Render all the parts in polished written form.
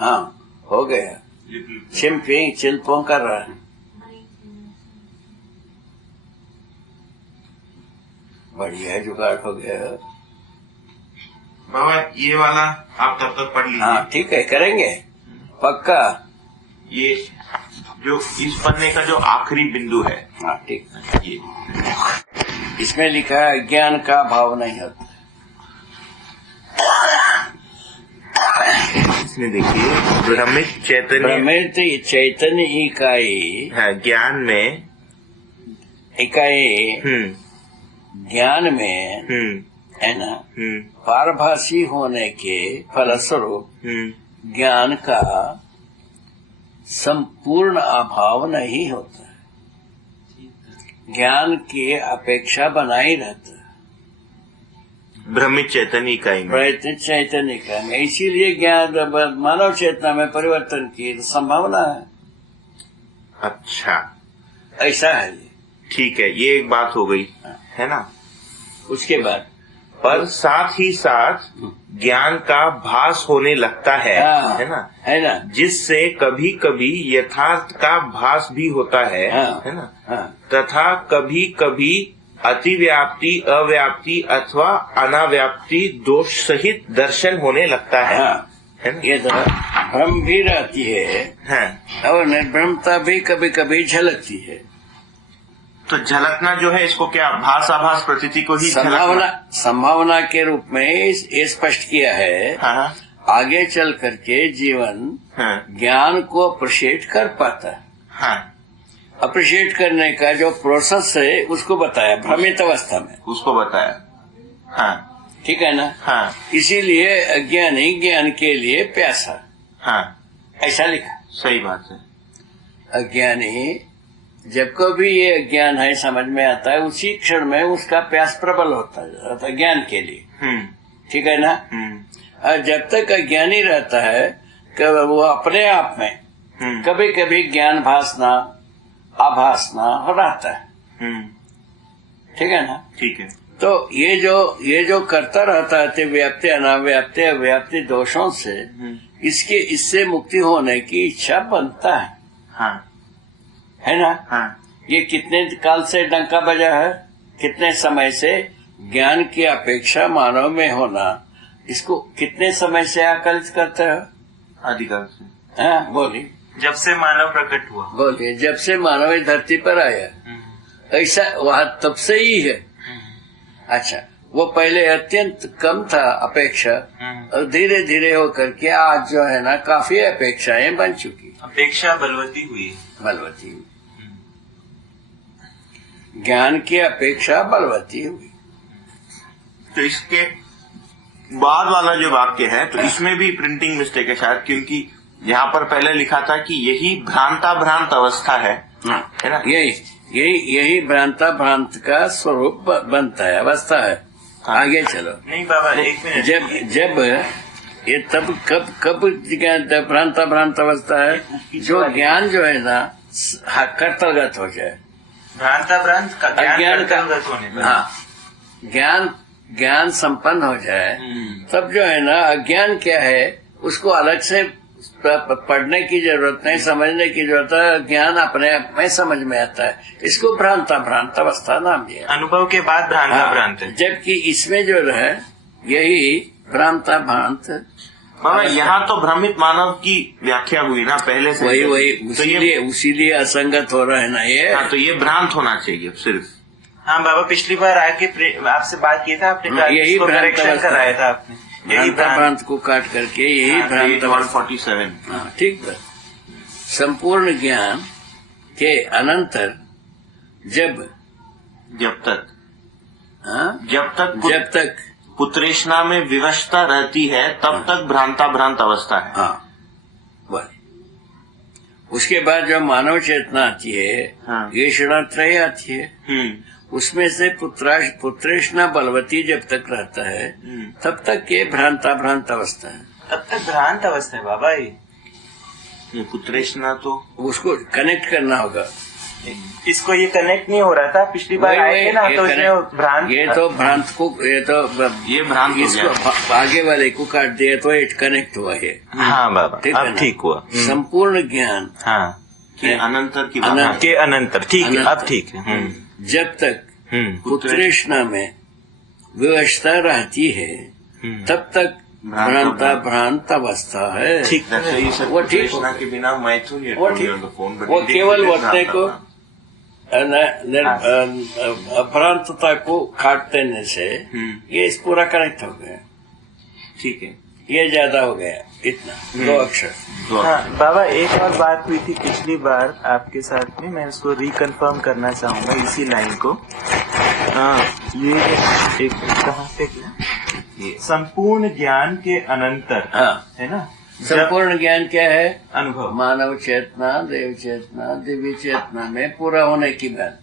हाँ हो गया, चिल्पों कर रहा है। बढ़िया जुगाड़ हो गया। बाबा ये वाला आप तब तक पढ़ लीजिए। हाँ ठीक है, करेंगे पक्का। ये जो इस पन्ने का जो आखिरी बिंदु है, हाँ ठीक है। ये इसमें लिखा है ज्ञान का भाव नहीं होता। इसमें देखिए ब्रह्मित चैतन्य इकाई है ज्ञान में, इकाई ज्ञान में है ना, पारभासी होने के फलस्वरूप ज्ञान का संपूर्ण अभाव नहीं होता, ज्ञान की अपेक्षा बनाई रहता है ब्रह्मित चैतन्य इकाई में, प्रयत्न चैतन्य इकाई में। इसीलिए ज्ञान मानव चेतना में परिवर्तन की संभावना है। अच्छा ऐसा है ये। ठीक है, ये एक बात हो गई है ना। उसके बाद पर साथ ही साथ ज्ञान का भास होने लगता है, है ना, जिससे कभी कभी यथार्थ का भास भी होता है ना, तथा कभी कभी अतिव्याप्ति, अव्याप्ति अथवा अनाव्याप्ति दोष सहित दर्शन होने लगता है ना। ये तो भ्रम भी रहती है और निर्भ्रमता भी कभी कभी झलकती है। तो झलकना जो है, इसको क्या भास आभास प्रतीति को ही संभावना के रूप में ये स्पष्ट किया है। आगे चल करके जीवन ज्ञान को अप्रिशिएट कर पाता है। अप्रिशिएट करने का जो प्रोसेस है उसको बताया भ्रमित अवस्था में, उसको बताया। ठीक है ना। इसीलिए अज्ञानी ज्ञान के लिए प्यासा, ऐसा लिखा। सही बात है। अज्ञानी जब कभी ये अज्ञान है समझ में आता है, उसी क्षण में उसका प्यास प्रबल होता है ज्ञान के लिए। ठीक है ना। और जब तक अज्ञानी रहता है वो अपने आप में कभी कभी ज्ञान भासना आभासना रहता है। ठीक है ना। ठीक है। तो ये जो करता रहता है व्याप्ति अनाव्याप्ति अव्याप्ति दोषों से इससे मुक्ति होने की इच्छा बनता है। है ना। ये कितने काल से डंका बजा है, कितने समय से ज्ञान की अपेक्षा मानव में होना, इसको कितने समय से आकलित करते हो? आदिकाल से। बोलिए। जब से मानव प्रकट हुआ। बोलिए। जब से मानव इस धरती पर आया, ऐसा वह तब से ही है। अच्छा, वो पहले अत्यंत कम था अपेक्षा, और धीरे धीरे होकर के आज जो है ना काफी अपेक्षाएं बन चुकी। अपेक्षा बलवती हुई। ज्ञान की अपेक्षा बलवती हुई। तो इसके बाद वाला जो वाक्य है, तो इसमें भी प्रिंटिंग मिस्टेक है शायद, क्योंकि यहाँ पर पहले लिखा था कि यही भ्रांत अवस्था है ना। यही भ्रांत का स्वरूप बनता है, अवस्था है। आगे चलो। नहीं बाबा, एक मिनट। जब ये तब कब भ्रांत अवस्था है, जो ज्ञान जो है ना कर्तव्यगत हो जाए। भ्रांत का ज्ञान कर्तव्यगत होने, ज्ञान संपन्न हो जाए, तब जो है ना अज्ञान क्या है उसको अलग से पढ़ने की जरूरत नहीं, समझने की जरूरत है। ज्ञान अपने आप में समझ में आता है। इसको भ्रांत अवस्था नाम दिया। अनुभव के बाद भ्रांत है। जबकि इसमें जो है यही भ्रांत बाबा, यहाँ तो भ्रमित मानव की व्याख्या हुई ना पहले से। वही उसीलिए असंगत हो रहा है ना ये। तो ये भ्रांत होना चाहिए सिर्फ। बाबा, पिछली बार आके आपसे बात की था आपने, यही करेक्शन कराया था आपने। भ्रांत को काट करके यही भ्रांत 147। ठीक है। संपूर्ण ज्ञान के अनंतर जब तक पुत्रेष्णा में विवशता रहती है, तब तक भ्रांत अवस्था है। उसके बाद जो मानव चेतना आती है, ये षणात्रय आती है। उसमें से पुत्रेष्णा बलवती जब तक रहता है, तब तक ये भ्रांत अवस्था है। तब तक भ्रांत अवस्था है बाबा। ये पुत्रेष्णा तो उसको कनेक्ट करना होगा। इसको ये कनेक्ट नहीं हो रहा था पिछली बार आए थे ना, तो इसमें भ्रांत, ये भ्रांत भ्रांत इसको आगे वाले को काट दिया तो ये कनेक्ट हुआ है। हाँ बाबा, अब ठीक हुआ। संपूर्ण ज्ञान के अनंतर की के अनंतर, ठीक है, अब ठीक है। जब तक पुत्रेष्णा में व्यवस्था रहती है तब तक भ्रांत अवस्था है। ठीक, वो ठीक के बिना मैथुन, वो केवल वर्तने को अभ्रांतता को काट देने से ये इस पूरा कनेक्ट हो गया। ठीक है, ये ज्यादा हो गया, इतना 2 अक्षर। हाँ बाबा, एक और बात हुई थी पिछली बार आपके साथ में, मैं उसको रिकन्फर्म करना चाहूंगा इसी लाइन को। ये एक कहाँ पे ये संपूर्ण ज्ञान के अनंतर है ना। संपूर्ण ज्ञान क्या है? अनुभव, मानव चेतना, देव चेतना, दिव्य चेतना में पूरा होने की बात।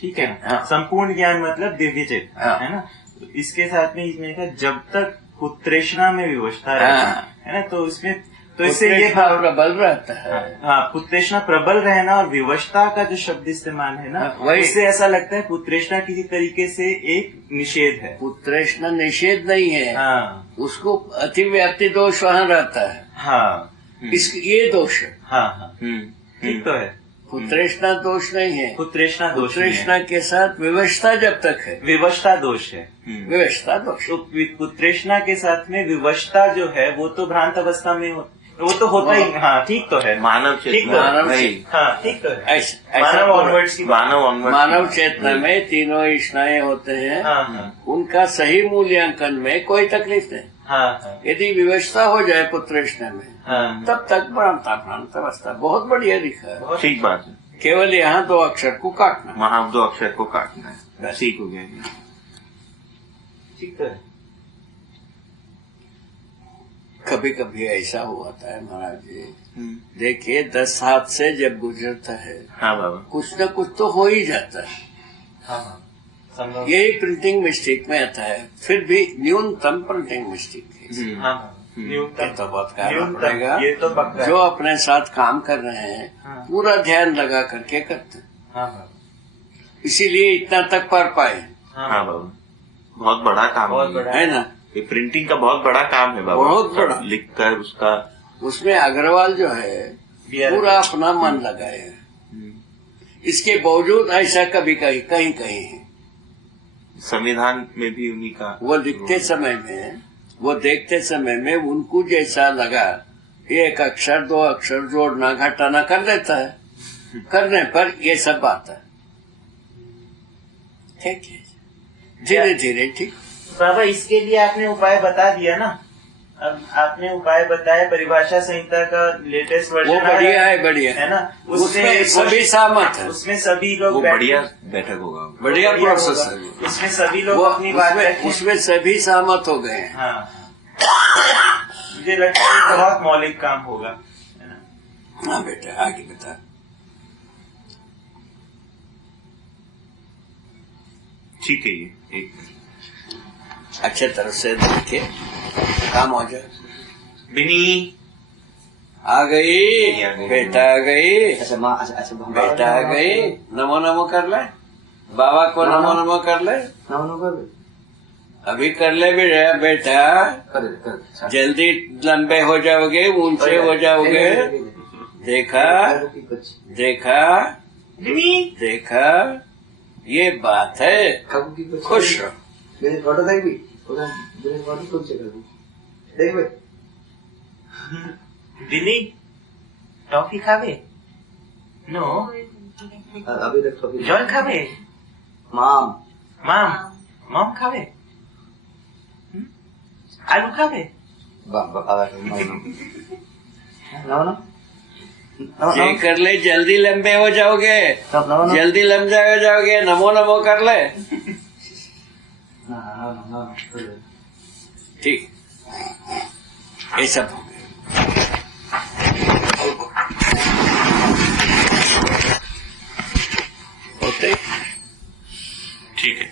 ठीक है। संपूर्ण ज्ञान मतलब दिव्य चेतना है ना। इसके साथ में इसमें कहा जब तक पुत्रेष्णा में विवशता है ना, तो इसमें तो इससे ये प्रबल रहता है। हाँ, पुत्रेष्णा प्रबल रहना और विवशता का जो शब्द इस्तेमाल है ना, इससे ऐसा लगता है पुत्रेष्णा किसी तरीके से एक निषेध है। पुत्रेष्णा निषेध नहीं है। उसको अतिव्याप्ति दोष वहाँ रहता है। ये दोष है। ठीक तो है। पुत्रेष्णा दोष नहीं है। पुत्रेष्णा के साथ विवशता जब तक है, विवशता दोष है। विवशता दोष। तो पुत्रेष्णा के साथ में विवशता जो है वो तो भ्रांत अवस्था में वो तो होता ही। हाँ, ठीक तो है। मानव चेतना, हाँ ठीक तो है। मानव चेतना में तीनों इष्णाएं होते हैं। उनका सही मूल्यांकन में कोई तकलीफ नहीं। यदि विवशता हो जाए पुत्रेष्णा में तब तक भ्रांत अवस्था। बहुत बढ़िया लिखा है। ठीक बात है। केवल यहाँ 2 अक्षर को काटना, वहाँ 2 अक्षर को काटना है। ठीक हो गया। ठीक तो है। कभी कभी ऐसा हुआ था महाराज जी, देखिए 10 हाथ से जब गुजरता है बाबा, कुछ न कुछ तो हो ही जाता है। यही प्रिंटिंग मिस्टेक में आता है। फिर भी न्यूनतम प्रिंटिंग मिस्टेक है। न्यूनतम तो बहुत करना पड़ेगा। ये तो पक्का। जो अपने साथ काम कर रहे हैं पूरा ध्यान लगा करके करते हैं, इसीलिए इतना तक पढ़ पाए। बाबा, बहुत बड़ा काम है ना। ये प्रिंटिंग का बहुत बड़ा काम है बाबा, बहुत बड़ा। लिखकर उसका, उसमें अग्रवाल जो है पूरा अपना मन लगाए है। इसके बावजूद ऐसा कभी कहीं कहीं है। संविधान में भी उन्हीं का वो लिखते समय में, वो देखते समय में उनको जैसा लगा 1 अक्षर 2 अक्षर जोड़ना घटाना कर लेता है। करने पर ये सब आता है। ठीक है, धीरे धीरे। ठीक बाबा, इसके लिए आपने उपाय बता दिया ना। अब आपने उपाय बताया, परिभाषा संहिता का लेटेस्ट वर्जन वो बढ़िया है, बढ़िया है ना। उसमें सभी सहमत है। उसमें सभी लोग बढ़िया बैठक होगा, बढ़िया प्रोसेस है। उसमें सभी लोग अपनी बात, उसमें सभी सहमत हो गए। मुझे लगता है बहुत मौलिक काम होगा, है ना। हाँ बेटा, आगे बता। ठीक है, ये एक अच्छे तरह से देखे काम हो जाए। बिनी आ गई, बेटा आ गई। बेटा आ गई। नमो नमो कर ले, बाबा को नमो नमो कर ले। अभी कर ले बेटा, जल्दी लंबे हो जाओगे, ऊंचे हो जाओगे। देखा देखा देखा, ये बात है। खुश रहो। फोटो देखबी, फोटो कौन से कर देखबे। दिल्ली टॉफी खावे? नो, अभी तक टॉफी। जॉल खावे? मॉम खावे? आलू खावे? ये कर ले, जल्दी लंबे हो जाओगे। जल्दी लंबे हो जाओगे। नमो नमो कर ले। ठीक, ये सब हो गया। ठीक है।